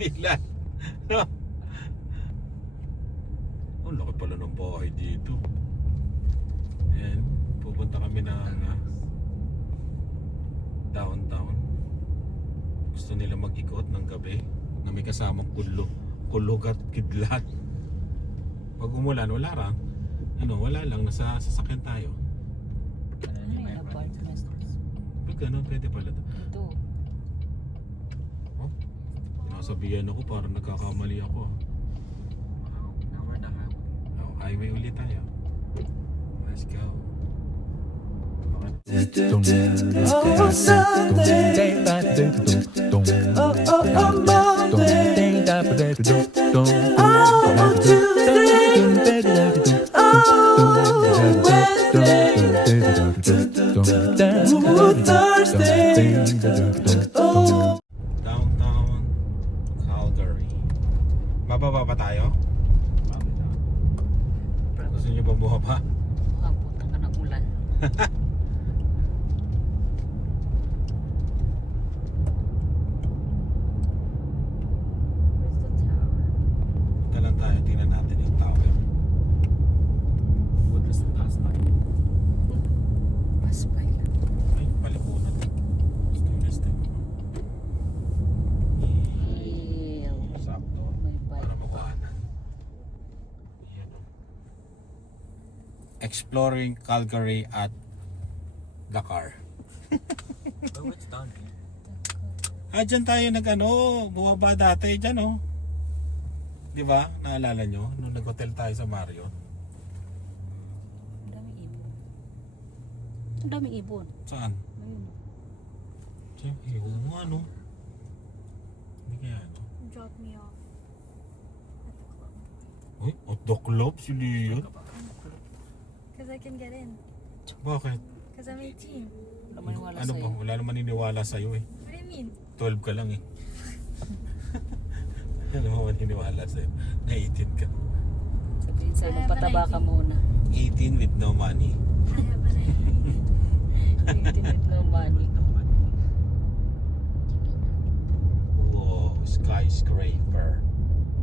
Ilan? No? Oh, laki pala ng bahay dito. Ayan, pupunta kami ng downtown. Gusto nila mag-ikot ng gabi na may kasamang kulog at kidlat. Pag umulan, wala lang. Wala lang, nasa sasakyan tayo. May apartment. Pag ganun, pwede pala to. Ito. Oh, sinasabihan ako parang nagkakamali ako. Oh, highway ulit tayo. Let's go. Oh, Sunday. Oh, Monday. Oh, Tuesday. Oh, Wednesday. Ooh, Thursday. Oh. Downtown Calgary. Bababa pa tayo? Gusto niyo ba bumaba? Abutan ka ng ulan. Punta lang tayo, tingnan natin yung tower. What is the last time? Paspay lang. Ay, palipunan. Stainless steel. Ew. Sakto. May Para bike. makuhanan. Yan o. Exploring Calgary at Dakar. Which town? Dyan tayo bumaba dati dyan o. Di ba? Naalala nyo? Nung nag-hotel tayo sa Marriott. Ang daming ibon. Ang daming ibon. Saan? Ayun. Siyempre, oo nga no. Hindi kaya Drop me off at the club. Uy, at the club si Leon? Because I can get in. Bakit? Because I'm 18. Wala maniwala Ano sa'yo. ba? Wala naman naniniwala sa'yo eh. What do you mean? 12 ka lang eh. Ano naman naniniwala sa'yo? Na 18 ka. Sabihin sa'yo, I have magpataba an ka ID. muna. 18 with no money. I have an ID. Tinit no money. Wow, skyscraper.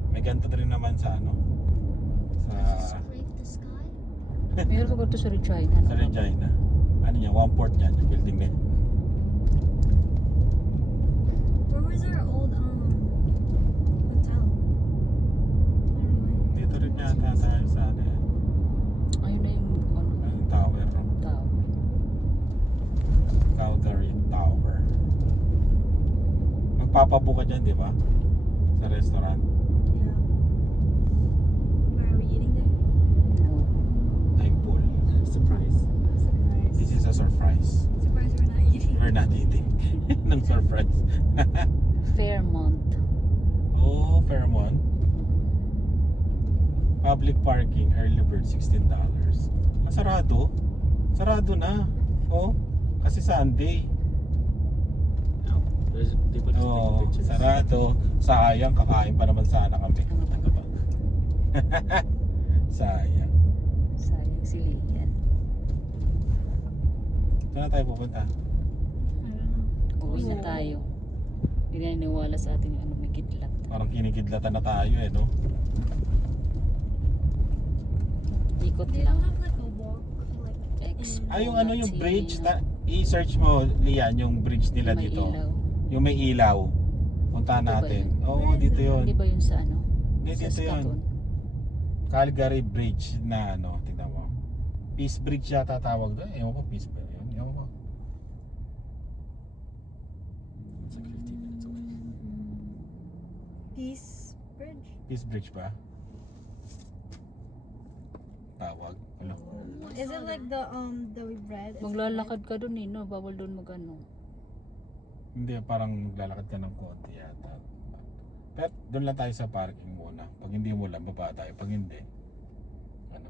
May ganito rin naman sa sa Scrape the sky? Meron ko ito sa Regina. sa Regina. Ano niya? 1/4 niyan, yung building na yun. Where was our old hotel? Anyway. Dito rin yata tayo sa Ayun na yung yung tower. tao. Calgary Tower. Magpapabuka dyan, di ba? Sa restaurant. Yeah. Where are we eating there? No. I'm full. Surprise. Surprise. This is a surprise. Surprise we're not eating. We're not eating. Ng surprise. Fairmont. Oh, Fairmont. Public parking, early bird $16. Sarado? Sarado na. Oh, kasi Sunday. Oh, sarado. Sayang, kakain pa naman sana kami. Ano ba? Sayang. Sayang si Lian. Saan na tayo pupunta? I don't know. Uwi na tayo. Hindi na naniwala sa ating may kidlat. Parang kinikidlatan na tayo no? Ikot They lang. don't have like a walk like Yung bridge, i-search mo, Lian, yung bridge nila May dito. ilaw. Yung may ilaw. Puntahan Dito ba natin. yun? Oo, Where is dito that? yun. Hindi ba yun sa ano? Hindi, Sa dito yun. Escaton? Calgary Bridge na tingnan mo. Peace Bridge yata tawag doon. Ewan ko, Peace ba yun? Ewan ko. It's like 15 minutes away. Peace Bridge. Peace Bridge ba? Tawag. Ano? Is it like the red? Maglalakad ka dun no? Bawal dun mag-ano. Hindi, parang maglalakad ka ng konti yata. Pero doon lang tayo sa parking muna. Pag hindi mo lang, baba tayo. Pag hindi, ano?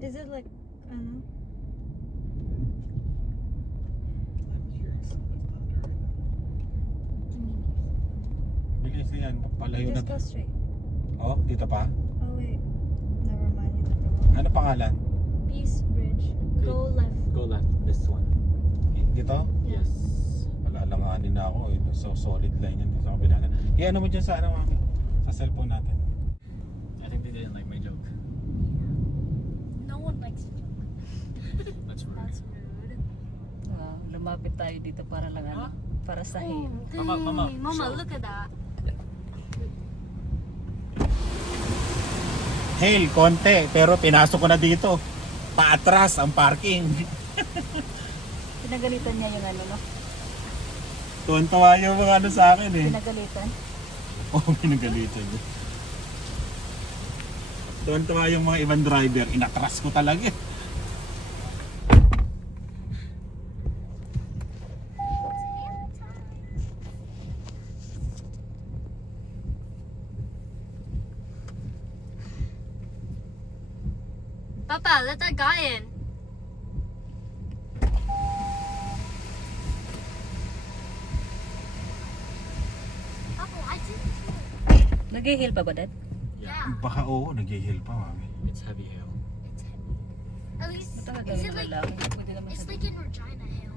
Is it like I don't know? I'm curious if it's not there right now. Bilis na yan. Palayo na Just go to. straight. Oh, dito pa? Oh wait. Never mind. You took the wrong. Ano pangalan? Peace Bridge. Go left. Go left, this one. Dito? Yes. Wala lang na ako. So solid line yan. Sa kabila na. Iyan mo dyan sa ano, mami? cellphone natin. I think they didn't like my joke. No one likes a joke. That's rude. That's rude. Lumapit tayo dito para lang ano, para sa Oh, Mama, mama, dang. Mama, show. look at that. Hail, konti, pero pinasok ko na dito. Paatras ang parking. Pinagalitan niya yung ano, no? Tuwan-tuwa yung mga ano sa akin eh. Pinagalitan. Oo, pinagalitan niya. Tuwan-tuwa yung mga ibang driver. Inatras ko talaga eh. Papa, let that guy in. Papa, I didn't. Nag-heal pa ba, Dad? Yeah. Baka oo, nag-heal pa mami. It's heavy hail. It's heavy. At least, Matagal is daw it yung like? lalaki. Pwede naman It's sa like in Regina Hill.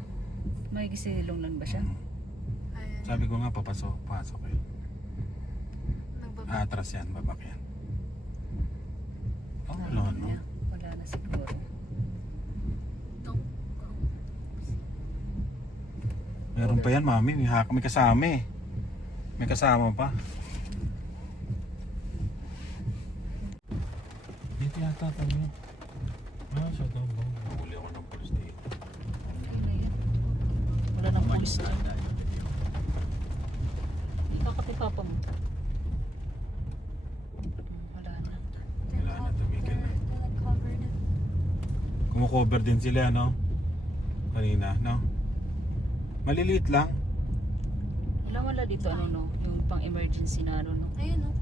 may gisilong lang ba siya? Sabi ko nga, pasok eh. Atras yan, babak yan. Oh, wala no. Wala na siguro. Don't go. Meron pa yan mami, may kasama eh. May kasama pa. Dito yata tayo. Siya daw ba? Huli ako ng pulis dito. Okay na yan. Wala nang pulis na. Ikakatipapa mo. Wala na. Wala na, tumigil na. They're like covered. Kumukover din sila, no? Kanina, no? Maliliit lang. Wala dito ano no, yung pang emergency na ano no. Ayun, no?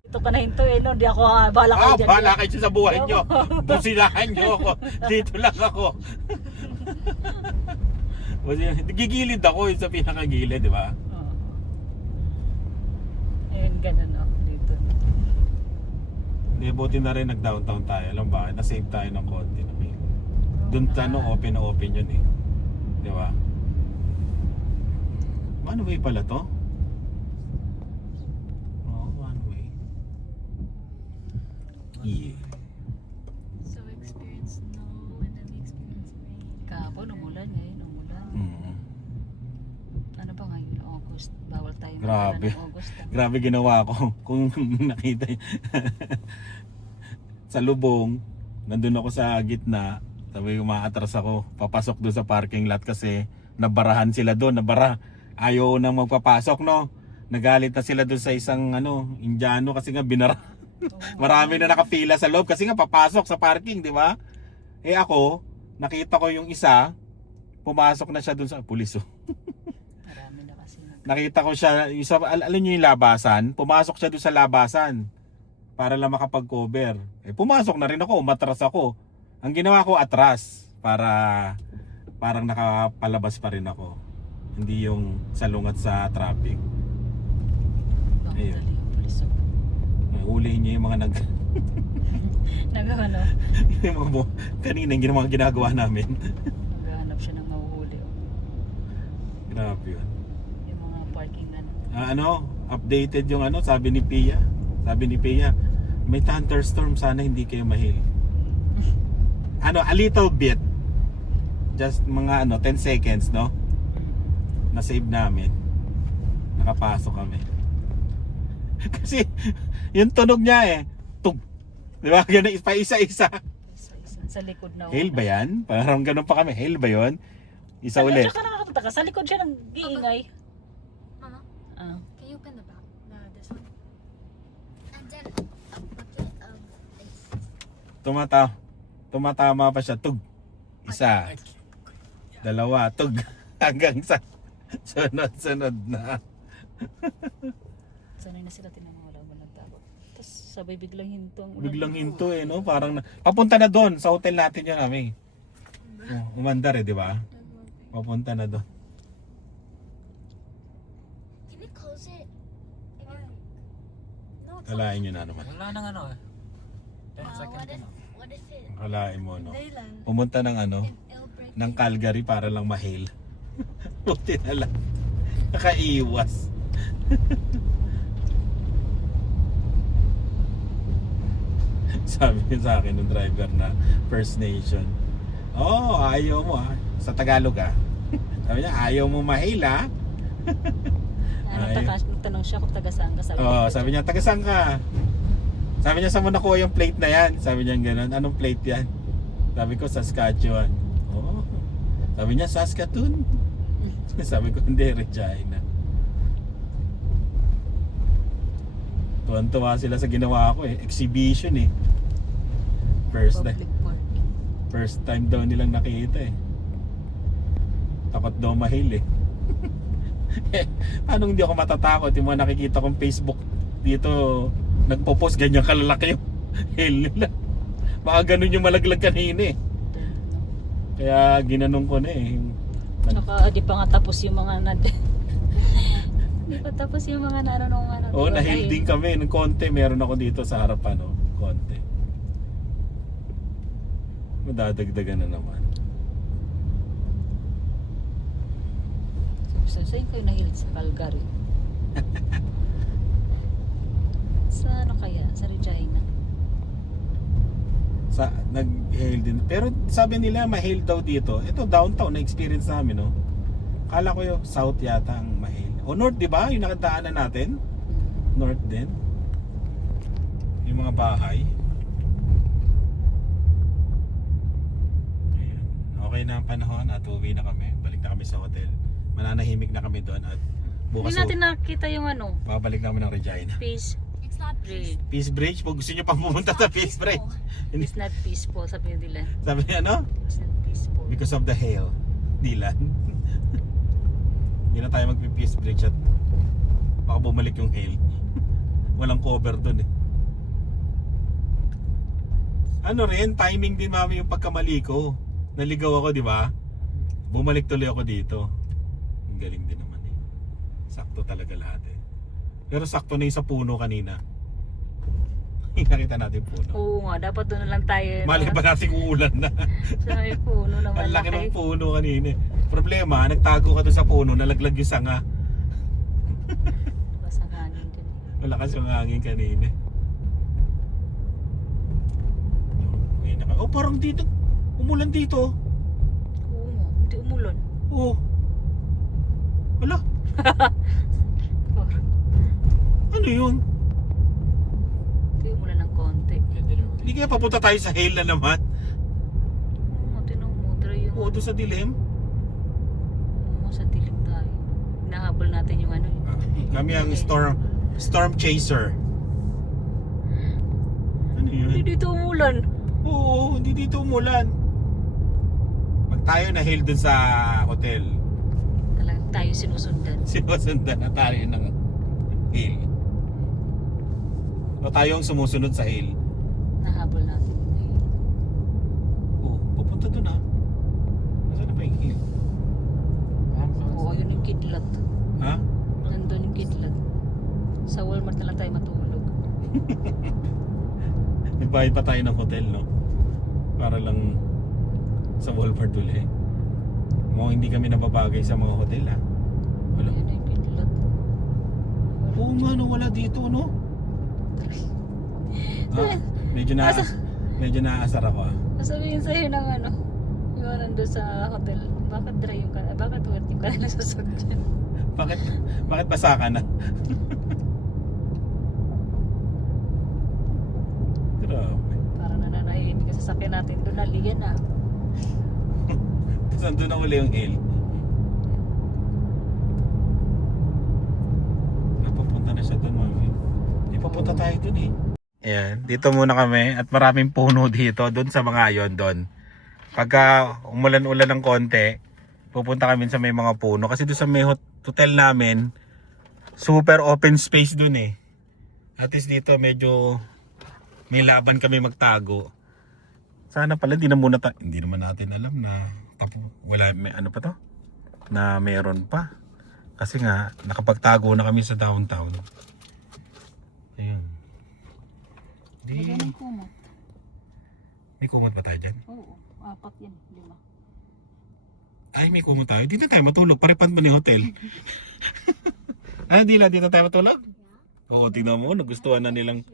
Dito ka na hinto eh no, di ako bahala kayo dyan. Bahala kayo sa buhay nyo. Busilahan nyo ako. Dito lang ako. Gigilid ako yung sa pinakagilid, di ba? Oo. Ayun, ganun no, dito. Hindi, buti na rin nag-downtown tayo. Alam ba, na-save tayo ng konti. Doon ano, open na open yun eh. Di ba? One way pala to? Oo, one way. Yeah. So we experienced snow and then we experienced rain. Kahapon, umulan ngayon, umulan. Mm. Ano ba ngayon, August? Bawal tayo Grabe. ng August. Grabe ginawa ko. Kung nakita y- sa lubong, nandun ako sa gitna. Sabi umaatras ako. Papasok doon sa parking lot kasi nabarahan sila doon. Nabara. Ayaw nang magpapasok, no? Nagalit na sila doon sa isang Indiano kasi nga binara. Marami na nakapila sa loob kasi nga papasok sa parking, di ba? Eh ako, nakita ko yung isa, pumasok na siya doon sa pulis. Oh. Marami na kasi. Nakita ko siya, alam niyo yung labasan, pumasok siya doon sa labasan para lang makapag-cover. Eh pumasok na rin ako, umatras ako. Ang ginawa ko atras para parang nakapalabas pa rin ako. Hindi yung salungat sa traffic. Ayun. Bangdali yung pulis. Ulihin niyo yung mga Naghahanap. yung mga kanina yung mga ginagawa namin. Naghahanap siya ng mahuhuli. Grabe yun. Yung mga parking na Updated yung sabi ni Pia. Sabi ni Pia, may thunderstorm, sana hindi kayo mahil. A little bit. Just mga 10 seconds, no? Na-save namin. Nakapasok kami. Kasi yung tunog niya tug. Di ba? Ganun, pa isa-isa. sa likod na. Hail ba yan? Parang ganun pa kami. Hail ba yun? Isa ulit. Tsaka nakakataka. Sa likod siya ng giingay. Mama, Ah. can you open the back? This one. And then a bucket of ice. Tumatama pa siya. Tug. Isa. Dalawa. Tug. Hanggang sa sunod-sunod na. Sanay na sila, tinanong wala ba nagtabot. Tapos sabay biglang hinto ang ulan. Biglang hinto no? Parang papunta na doon sa hotel natin yun kami. Umandar di ba? Papunta na doon. Can you close it? No, it's Kalain nyo na naman. Wala nang ano eh. 10 seconds what if na. it? Kalain mo no. Daylan. Pumunta ng It'll break. ng Calgary para lang ma-hail. Buti na lang. Nakaiwas. Sabi niya sa akin ng driver na First Nation, oh, ayaw mo sa Tagalog sabi niya, ayaw mo ma-hail Nagtanong siya kung taga saan ka. Sabi niya, taga saan ka? Sabi niya, saan mo nakuha yung plate na yan? Sabi niya gano'n, anong plate yan? Sabi ko, Saskatchewan. Oh. Sabi niya, Saskatoon. Sabi ko, hindi, Regina. Tuwan-tuwa sila sa ginawa ko exhibition Public park. First time daw nilang nakita Takot daw mahil Anong hindi ako matatakot? Yung mga nakikita kong Facebook dito, nagpo-post ganyan kalalaki yung hail nila. Baka ganun yung malaglag kanina Kaya ginanong ko na Tsaka di pa nga tapos yung mga Di pa tapos yung mga naranong Oo, na-hail din kami ng konti. Meron ako dito sa harapan konti. Madadagdagan na naman. Saan kayo nahilig sa Calgary? Sa ano kaya? Sa Regina? Nag-hail din. Pero sabi nila ma-hail daw dito. Ito downtown na experience namin Kala ko yung south yata ang ma-hail. O north, di ba? Yung nakadaanan natin. North din. Yung mga bahay. Ayan. Okay na ang panahon at uwi na kami. Balik na kami sa hotel. Mananahimik na kami doon at bukas Hindi natin nakita yung babalik na kami ng Regina. Peace It's not Bridge. Peace Bridge? Pag gusto nyo pang pumunta sa Peace Bridge. It's not peaceful, sabi nila. Sabi niya It's not peaceful. Because of the hail. Dilan. Hindi na tayo mag-Peace Bridge at baka bumalik yung hail. Walang cover dun Ano rin, timing din mami yung pagkamali ko. Naligaw ako, di ba? Bumalik tuloy ako dito. Ang galing din naman Sakto talaga lahat Pero sakto na yung sa puno kanina. Nakita natin yung puno. Oo nga, dapat doon na lang tayo. Mali ba natin uulan na? Sa may puno na Ang laki malaki. ng puno kanina Problema, nagtago ka doon sa puno, nalaglag yung sanga. Basta hangin din. Malakas yung hangin kanina. Oh, parang dito. Umulan dito. Oo nga, hindi umulan. Oh. Wala. Ano yun? Hindi umulan ng konti. Hindi kaya papunta tayo sa hail na naman. Oo nga, tinong mo. Try yung Oo, doon sa dilim. Oo, sa dilim tayo. Hinahabol natin yung Kami ang storm chaser. Ano Hindi yun? dito umulan. Oo, hindi dito umulan. Pag tayo na hail dun sa hotel, Talagang tayo sinusundan. sinusundan na tayo ng hail. O tayo ang sumusunod sa hail. Nahabol natin. Oo, papunta dun Nasaan na ba yung hail? Oo, yun yung kidlat. Ha? Nandun yung kidlat. Sa Walmart na lang tayo matulog. Nagbayad pa tayo ng hotel, no? Para lang sa Walmart ulit. Mukhang hindi kami nababagay sa mga hotel, Wala. Yun yung kidlat. Oo nga, wala dito, no? Medyo naaasar ako, Sasabihin sa'yo ng yung nandun sa hotel, bakit dry yung kanila, bakit wet yung kanila sasakyan? Bakit basa ka na? Grabe. Parang nananahin ka sasakyan natin doon, naligan na. Tapos nandun na uli yung hill. Napapunta na siya doon, mami. Papunta tayo doon Ayan, dito muna kami at maraming puno dito doon sa mga ayon doon. Pagka umulan-ulan ng konti, pupunta kami sa may mga puno kasi doon sa may hotel namin, super open space doon At least dito medyo may laban kami magtago. Sana pala hindi naman natin alam na wala may ano pa to na meron pa. Kasi nga nakapagtago na kami sa downtown. Ayun. Lagyan ng kumot. May kumot ba tayo dyan? Oo, 4 yan, 5. Ay, may kumot tayo. Dito tayo matulog. Paripan ba ni hotel? Ah, Dila, dito tayo matulog? Oo, tingnan mo, nagustuhan na nilang.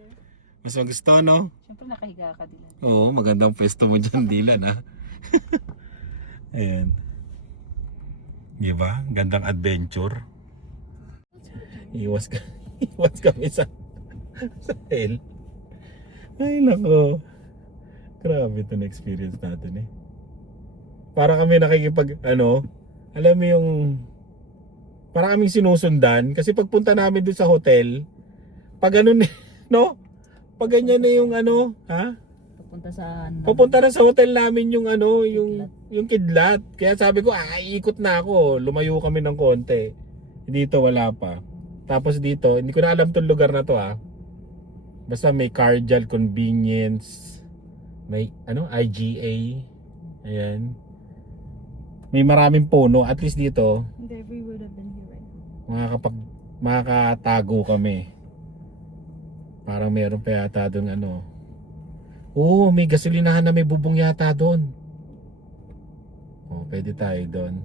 Mas magustuhan, no? Siyempre nakahiga ka din. Oo, magandang pwesto mo dyan, Dylan, ha? Ayan. Diba? Gandang adventure. Iwas ka. Iwas kami sa hell. Ay, nako. Grabe ito na experience natin, eh. Para kami nakikipag, alam mo yung, para kaming sinusundan. Kasi pagpunta namin doon sa hotel, pag no? Pag ganyan na yung ha? Papunta saan? Papunta na sa hotel namin yung yung kidlat. Kaya sabi ko, ikot na ako. Lumayo kami ng konti. Dito wala pa. Tapos dito, hindi ko na alam tong lugar na to, ha. Basta may Cardial Convenience, may IGA. Ayan. May maraming puno. At least dito, Hindi, we would have been here right now. makakatago kami. Parang meron pa yata doon Oo, may gasolinahan na may bubong yata doon. Oh, pwede tayo doon.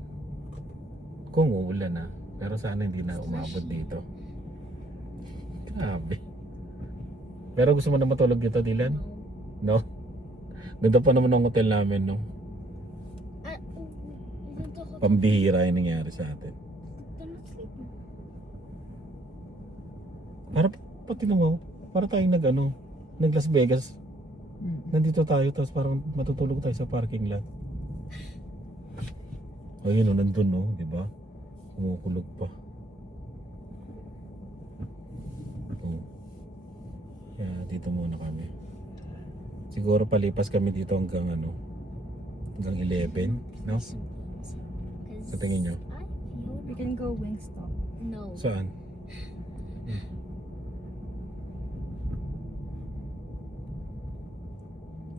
Kung uulan na. Pero sana hindi na umabot dito. Grabe. Pero gusto mo na matulog dito, Dylan? No? Ganda pa naman ang hotel namin, no? Isn't the hotel Pambihira yung nangyari sa atin. they're not sleeping? Para pati mo, para tayong nag Las Vegas. Nandito tayo, tapos parang matutulog tayo sa parking lot. Ayun, nandun, no? Diba? Kumukulog pa. Oh. Kaya dito muna kami. Siguro palipas kami dito hanggang hanggang 11, no? Sa tingin nyo? We can go Wingstop. No. Saan?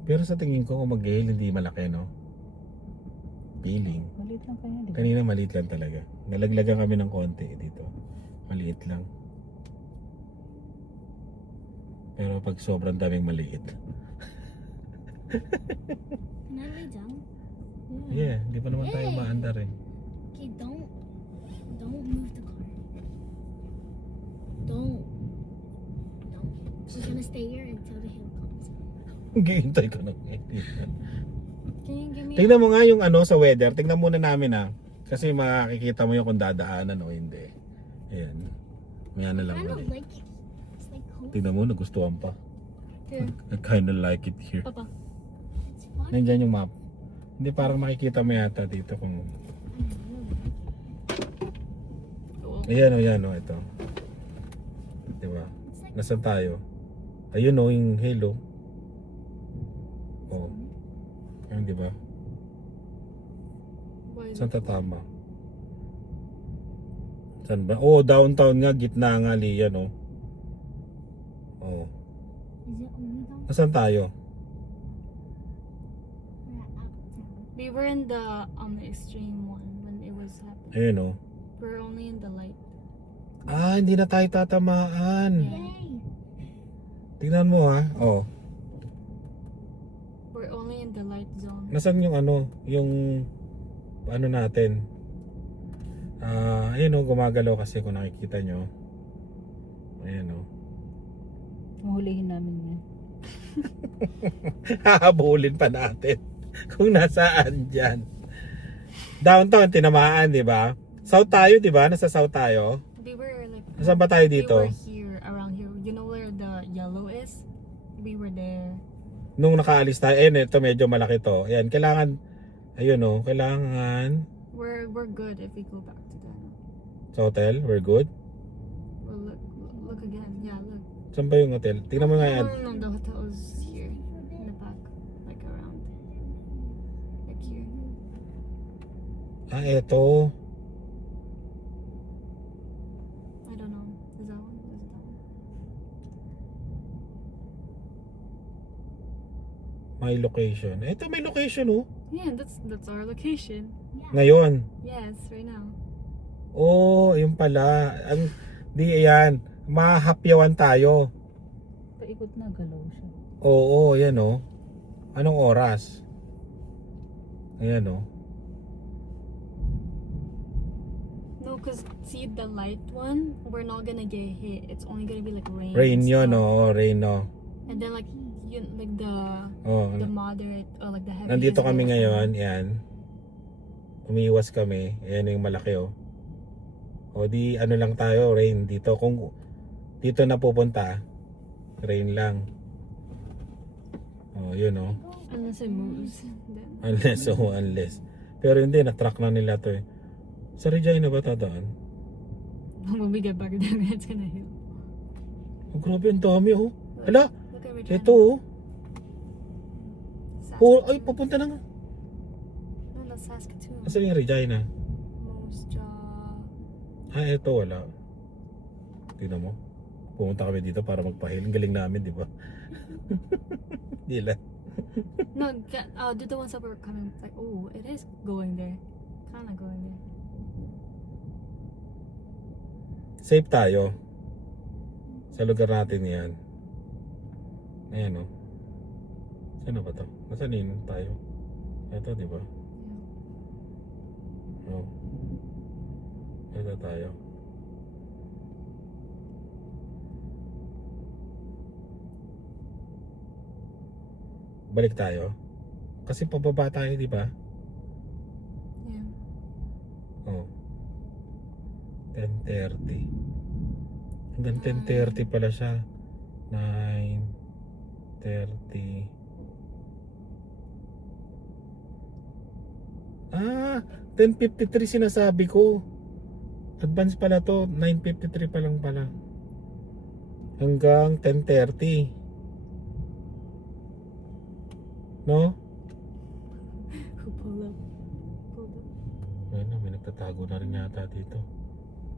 Pero sa tingin ko kung mag-hail hindi malaki, no? Feeling. Maliit lang kaya, di ba? Kanina maliit lang talaga. Nalaglagan kami ng konti dito. Maliit lang. Pero pag sobrang daming maliit. Can I lay down? Yeah, hindi pa naman tayo Yeah. maandar, eh. Okay, don't move the car. Don't. We're gonna stay here until the hill comes. Hintay ko na. Can you give me Tingnan mo nga yung sa weather. Tingnan muna namin, ha. Kasi makikita mo yung kung dadaanan o hindi. Ayan. Maya na lang I don't ulit. like it. It's like cold. Tingnan mo, nagustuhan pa. Here. I kinda like it here. Papa. It's fun. Nandyan yung map. Hindi, parang makikita mo yata dito kung... Ayan o, ito. Diba? Nasaan tayo? Ayun o, yung halo. Oh. Ayun, diba? Saan tatama? Saan ba? Oh, downtown nga, gitna nga, Lian, oh. Oh. Is it only down? Nasaan tayo? We're uptown. We were in the extreme one when it was happening. Ayun, oh. We're only in the light. Ah, hindi na tayo tatamaan. Yay! Tingnan mo, ha. Oh. We're only in the light zone. Nasaan yung yung natin? Ayun, oh, gumagalaw kasi kung nakikita nyo. Ayun, oh. Mahulihin namin yan. Hahabulin pa natin kung nasaan dyan. Downtown, tinamaan, di ba? South tayo, di ba? Nasa south tayo. We were like... Nasaan ba tayo dito? We were here, around here. You know where the yellow is? We were there. Nung nakaalis tayo, ito medyo malaki to. Ayan, kailangan, ayun, oh, kailangan We're good if we go back to that. sa hotel, we're good. Well, look again. Yeah, look. Saan ba yung hotel? Tingnan mo nga yan. No, the hotel is here in the back, like around, like here. Eto. I don't know. Is that one? Is that one? My location. Ito may location, oh. Yeah, that's our location. Ngayon. Yes, right now. Oh, ayun pala. Di ayan. Mahapyawan tayo. Paikot na galaw siya. Oo, ayan, oh. Anong oras? Ayan, oh. No, because see the light one, we're not gonna get hit. It's only gonna be like rain. Rain and yun, stuff. oo. Rain, no. And then like like the Oh, moderate or like the heavy. nandito is kami gonna- ngayon, yan. Umiiwas kami. Ayan yung malaki, oh. O di, ano lang tayo, rain dito. Kung dito na pupunta, rain lang. Oh, yun, oh. Unless it moves. Then. Unless. Pero hindi, na-track na nila to, eh. Sa Regina ba ito doon? When we get back there, it's gonna hit. Oh, grabe, ang dami, oh. Hala, Look at Regina. ito, oh. Oh, ay, Saskatoon. papunta na nga. No, that's Saskatoon. Asan yung Regina? Moose Jaw. Ah, ito, wala. Tingnan mo. Pumunta kami dito para magpahil. Ang galing namin, di ba? Di lang. No, do the ones that were coming. Like, oh, it is going there. Kind of going there. Safe tayo. Sa lugar natin yan. Ayan, oh. Saan na ba to? Nasaan yun tayo? Ito, di ba? Oh. Ito tayo. Balik tayo. Kasi pababa tayo, di ba? Yeah. Oh. 10:30. Hanggang 10:30 pala siya. 9:30. Ah, 10:53 sinasabi ko. Advance pala to. 9:53 pa lang pala. Hanggang 10:30. No? Who pulled up? Pulled up. Ayun na, may nagtatago na rin yata dito.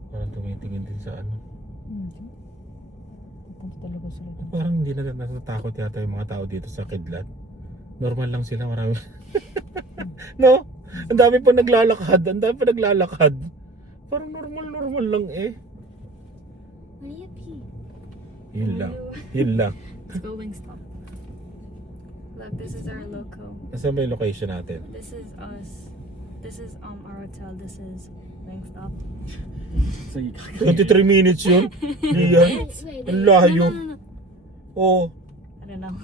Parang tumitingin din sa ano. Punta talaga sila doon. Parang hindi na natatakot yata yung mga tao dito sa Kidlat. Normal lang sila, marami. No? Ang dami pa naglalakad. Parang normal lang eh. What do you pee? Yun lang. Let's go Wingstop. Look, this is our loco. Nasaan ba yung location natin? This is us. This is our hotel. This is Wingstop. So you got 23 minutes yun. Iyan. Wait, Ang No, layo. no, no, no. Oh. I don't know.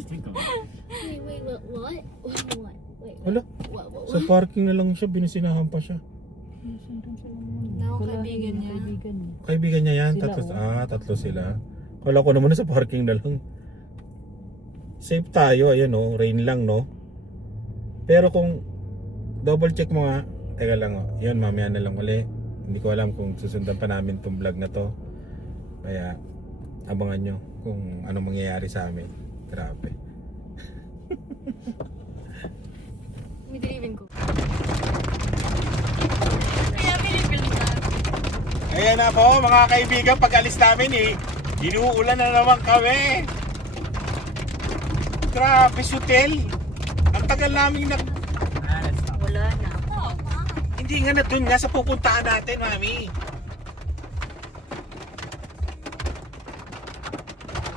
Stick on. wait, what? What? Wait, Wala. what? Sa parking na lang siya. Binisinahan pa siya. No, kaibigan niya. Kaibigan niya. Kaibigan niya yan. Sila, Tatlo sila. Kala ko naman sa parking na lang. Safe tayo. Ayan, oh. Rain lang, no? Pero kung double check mo nga. Teka lang, oh. Yan, mamaya na lang uli. Hindi ko alam kung susundan pa namin tong vlog na to. Kaya abangan nyo kung ano mangyayari sa amin. Grabe. We didn't even go. Ayan na po mga kaibigan, pag alis namin eh, inuulan na naman kami. Grabe, hotel. Ang tagal namin na... Wala na. Hindi nga na dun nga sa pupuntahan natin, mami.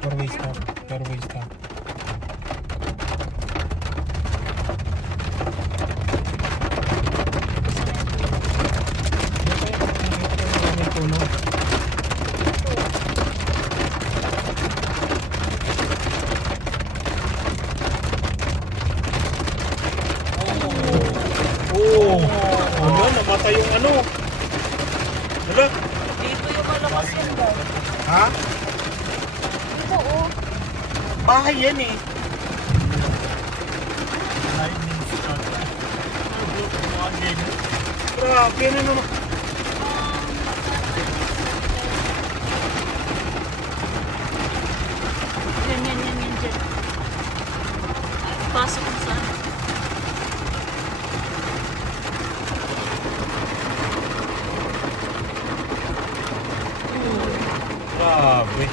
Fairway stop. Oh, ano, namatay yung ano. Wala. Dito yung malakas yan, guys. Ha? Dito, oh. Bahay yan eh. Lightning struck. Grabe na naman. Yan, dyan. Pasok mo sa ano. Grabe.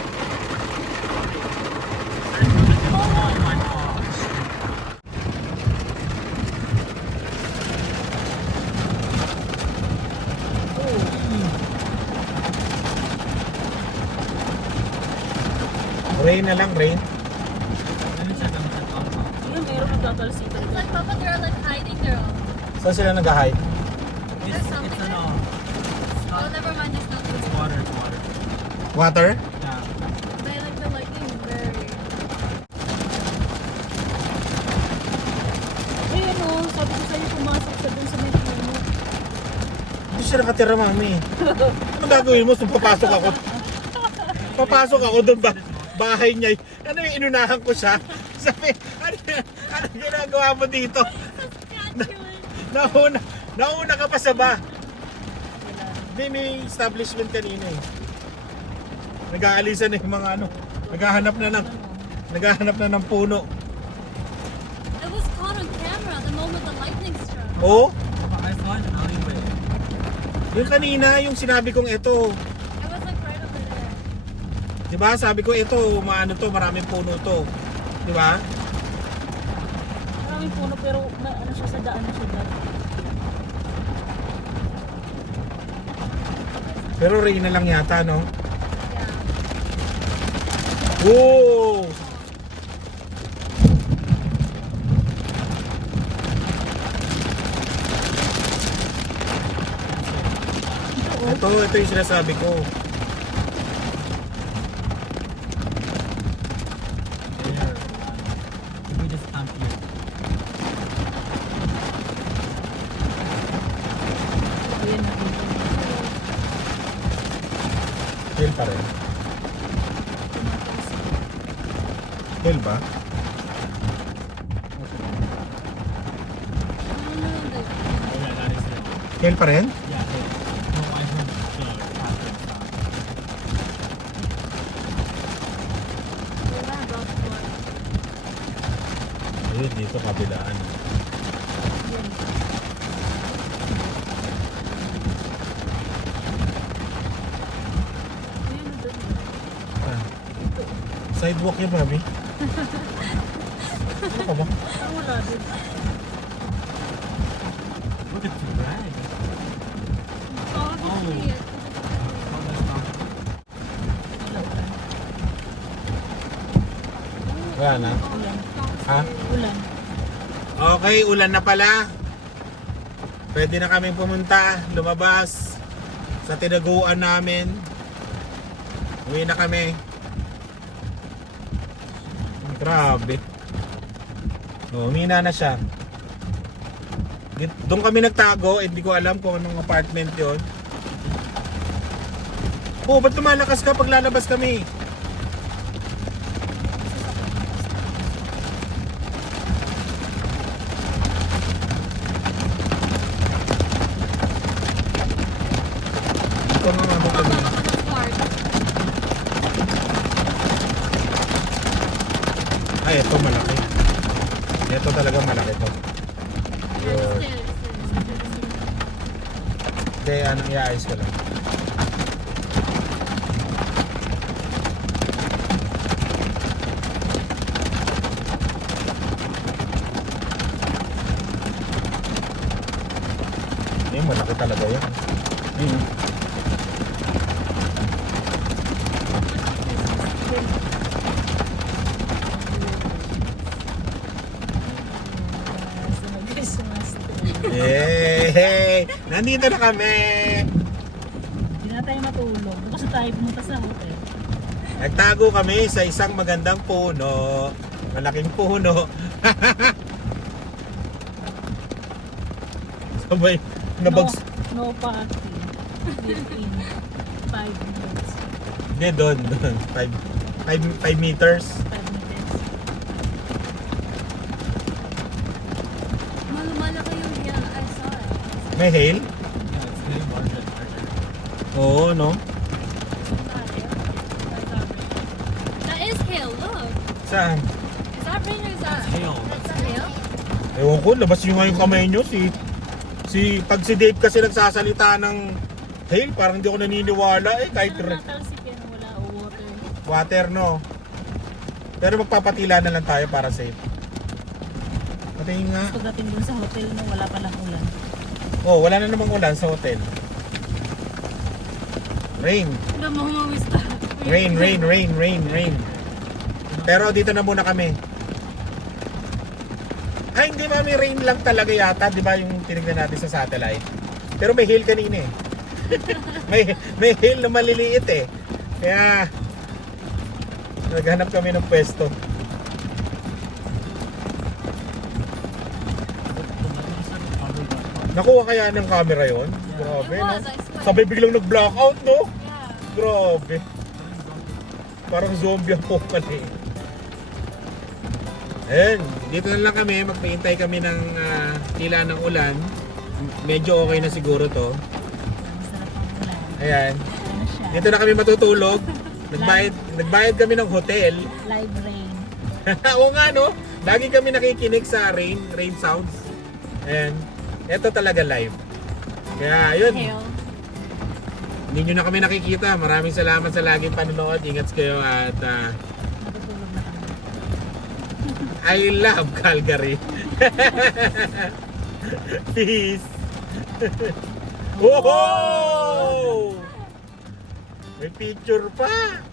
Rain na lang, rain. Yun, meron magtatalsikan. It's like Papa, they're like hiding their own. Saan sila nag-hide? It's ano, Water? Yeah. But I like the lightning very. Eh, ano, sabi ko sa'yo pumasok sa dun sa may puno. Hindi siya nakatira, mami. Ano gagawin mo? So, papasok ako. Papasok ako doon ba? Bahay niya. Ano yung inunahan ko siya? Sabi, ano ginagawa mo dito? Nauna ka pa sa ba? Hindi, may establishment kanina eh. Nag-aalisan na yung mga ano. Naghahanap na ng puno. It was caught on camera the moment the lightning struck. Oo. I saw it in alleyway. Yung kanina, yung sinabi kong ito. It was like right over there. Diba? Sabi ko ito, maano to, maraming puno to. Diba? Maraming puno pero ano siya sa daan na siya dati. Pero rain na lang yata, no? Yeah. Whoa! Ito yung sinasabi ko. There. We just camp here. Ayan na dito. Hill pa rin. Hill ba? Oh yeah, that is it. Hill pa rin? Yeah, it. No, I heard the traffic stop. Wala, brought blood. Ayun, dito kabilaan. Ayun, doon. Ah. Sidewalk yan, mami. Ano ka ba? Parang wala din. Look at the drag. Oh, I can see it. Oh, that's not. Wala na. Ulan. Ha? Ulan. Okay, ulan na pala. Pwede na kaming pumunta, lumabas sa tinaguan namin. Uwi na kami. Grabe. Oh, umina na siya. Doon kami nagtago, hindi ko alam kung anong apartment 'yon. Oh, ba't lumalakas ka pag lalabas kami? Ito nga ano kami. Ay, ito malaki. Ito talaga malaki to. Yun. Hindi, anong i-ayos ko lang. Eh, malaki talaga yan. Ayun. Christmas. Yay! Nandito na kami! Hindi na tayo matulog. Bukas na tayo pumunta sa hotel. Nagtago kami sa isang magandang puno. Malaking puno. Sabay, nabags... No parking. Within 5 minutes. Hindi, doon. 5 meters. 5 minutes. Malaki yung yeah, I saw it. May hail? Yeah, it's getting larger and larger. Oo, no? That is hail, look. Saan? Is that rain or is that? Hail. That's not hail? Ewan ko, labas nyo nga yung kamay nyo. Pag si Dave kasi nagsasalita ng hail, parang hindi ako naniniwala eh. Kahit Ano natalsik yan? Wala o water. water, no? Pero magpapatila na lang tayo para safe. Pati nga. Pagdating dun sa hotel, no, wala palang ulan. Oh, wala na namang ulan sa hotel. Rain. The moment we start. Rain. Pero dito na muna kami. Ay, hindi mami, rain lang talaga yata, di ba yung tinignan natin sa satellite. Pero may hail kanina eh. may hail na maliliit eh. Kaya naghanap kami ng pwesto. Nakuha kaya ng camera yon? Grabe, It no? was, I swear. Sabay biglang nag-blackout, no? Yeah. Grabe. Parang zombie ako pala eh. Ayan, dito na lang kami. Magpahintay kami ng tila ng ulan. Medyo okay na siguro to. Ayan. Dito na kami matutulog. Nagbayad kami ng hotel. Live rain. Oo nga, no? Lagi kami nakikinig sa rain sounds. Ayan. Ito talaga live. Kaya, ayun. Hail. Hindi nyo na kami nakikita. Maraming salamat sa laging panonood. Ingat kayo at Natutulog na kami. I love Calgary. Peace. Whoa! May picture pa.